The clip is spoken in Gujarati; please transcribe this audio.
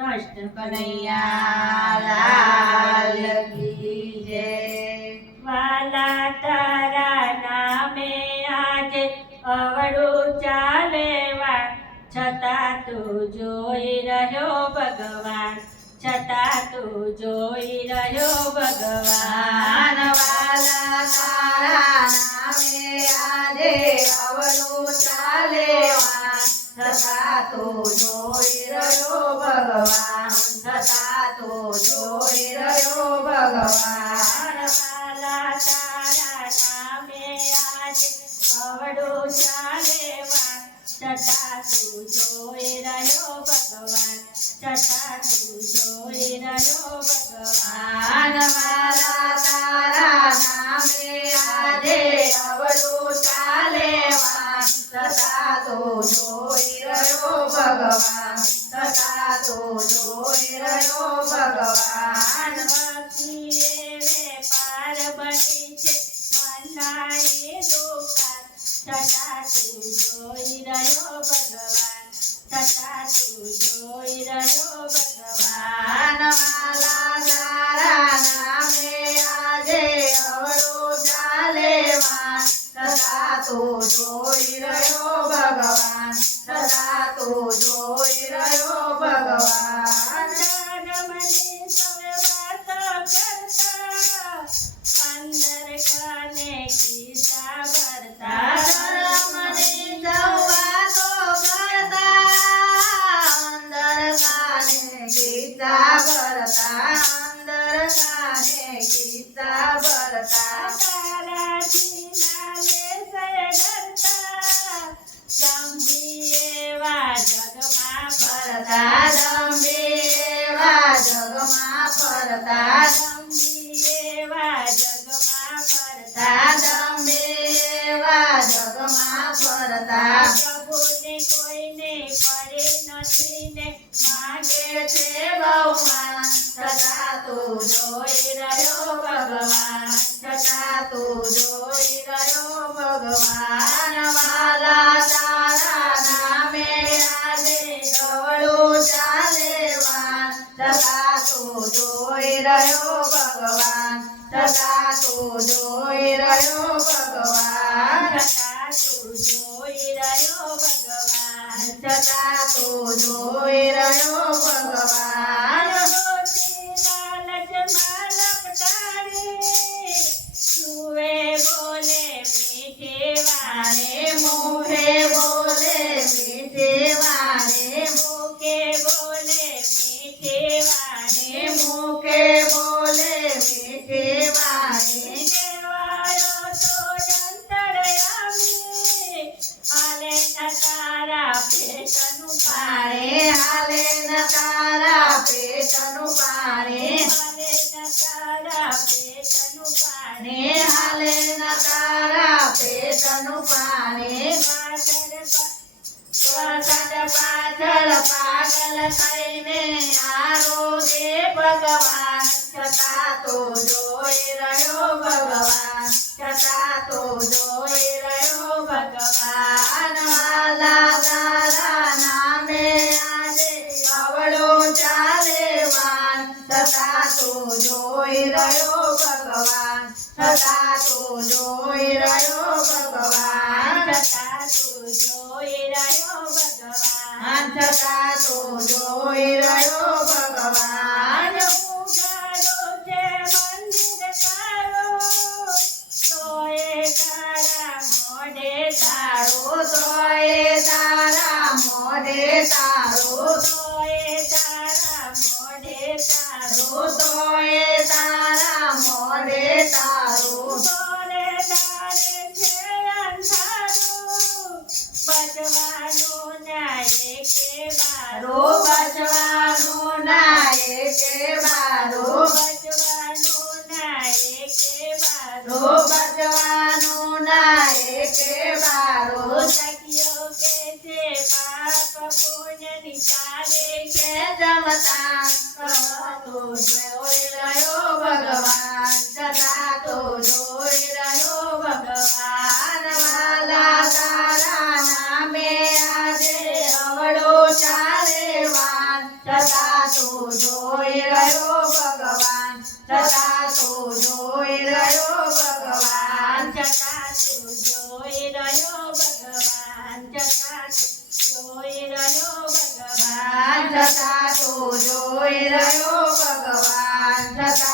કૃષ્ણ કનૈયા લાલ કી જય. વાલા તારા નામે આજે અવળું ચાલેવા, છતાં તું જોઈ રહ્યો ભગવાન, છતાં તું જોઈ રહ્યો ભગવાન. વાલા તારા નામે આજે અવળું ચાલેવા, છતાં તું જોઈ રહ્યો ભગવાન, છતાં તું જોઈ રહ્યો ભગવાન. વાલા તારા નામે આજે અવળું ચાલેવા, છતાં તું જોઈ રહ્યો ભગવાન, છતાં તું જોઈ રહ્યો ભગવાન. વાલા તારા નામે આજે અવળું ચાલેવા, છતાં તું જોઈ રહ્યો ભગવાન, છતાં તું જોઈ રહ્યો ભગવાન. ભક્તિએ વેપાર બની છે મનનાની દુકાન, છતાં તું જોઈ રહ્યો ભગવાન, છતાં તું જોઈ રહ્યો ભગવાન. વાલા તારા નામે આજે અવળું ચાલેવા, છતાં તું જોઈ રહ્યો ભગવાન, છતાં તું જોઈ રહ્યો ભગવાન. જગમની સૌએ વાતો કરતા, અંદર કાને કિસ્સા ભરતા. ધર્મની સૌ વાતો કરતા, અંદર કાને કિસ્સા ભરતા, અંદર કાને કિસ્સા ભરતા. તારાથી નાલે સે ડરતા, ગંભીર એવા જગમાં ફરતા. દંભી એવા જગમાં ફરતા, ગંભીર એવા જગમાં ફરતા. દંભી એવા જગમાં ફરતા. પ્રભુને કોઈને પડી નથી ને માગે છે બહુમાન, છતાં તું જોઈ રહ્યો ભગવાન, છતાં તું જોઈ રહ્યો ભગવાન. વાલા તારા નામે આજે અવળું ચાલેવા, છતાં તું જોઈ રહ્યો ભગવાન, છતાં તું જોઈ રહ્યો ભગવાન, છતાં તું જોઈ રહ્યો ભગવાન. છતાં તું જોઈ રહ્યો ભગવાન. મોતી લાલચમાં લપટાડી, સુએ બોલે મીઠે વારે. મોહે બોલે મીઠે વારે, મૂકે બોલે મીઠે વારે. મુખે બોલે મીઠે વારે. દેવાયો તો અંતરયામી, હાલે ન તારા પેટનું પારે. હાલે ન તારા પેટનું પારે, હાલે ન તારા પેટનું પારે. હાલે ન તારા પેટનું પારે. પાછળ પાછળ પાગલ થઈને આરોગે ભગવાન, છતાં તું જોઈ રહ્યો ભગવાન, છતાં તું જોઈ રહ્યો ભગવાન. વાલા તારા નામે આજે અવળું ચાલેવાન, છતાં તું જોઈ રહ્યો ભગવાન, છતાં તું જોઈ રહ્યો ભગવાન, છતાં તું જોઈ રહ્યો ભગવાન. છતાં તું જોઈ રહ્યો ભગવાન. ઉગાડો છે મંદિર તારો, તોય તારા મોઢે તારો. તોય તારા મોઢે તારો, તોય તારા મોઢે તારો. તોય તારા મોઢે તારો. બોલે તારે છે અંધારું, બચવાનું ન્યાય કે બારો. બચવાનું ના એકે બારો, બચવાનું ન્યાય કે બારો. બચવાનું ના એકે બારો. સખીઓ કે છે પાપ પુણ્યની ચાલે છે જમતા તું જોઈ રહ્યો ભગવાન, છતાં તું જોઈ રહ્યો ભગવાન. વાલા તારા નામે આજે અવળું ચાલેવાન, છતાં તો જોઈ રહ્યો ભગવાન છતાં તો જોઈ રહ્યો ભગવાન છતાં તું જોઈ રહ્યો ભગવાન છતાં તું જોઈ રહ્યો ભગવાન છતાં તો જોઈ રહ્યો ભગવાન છતાં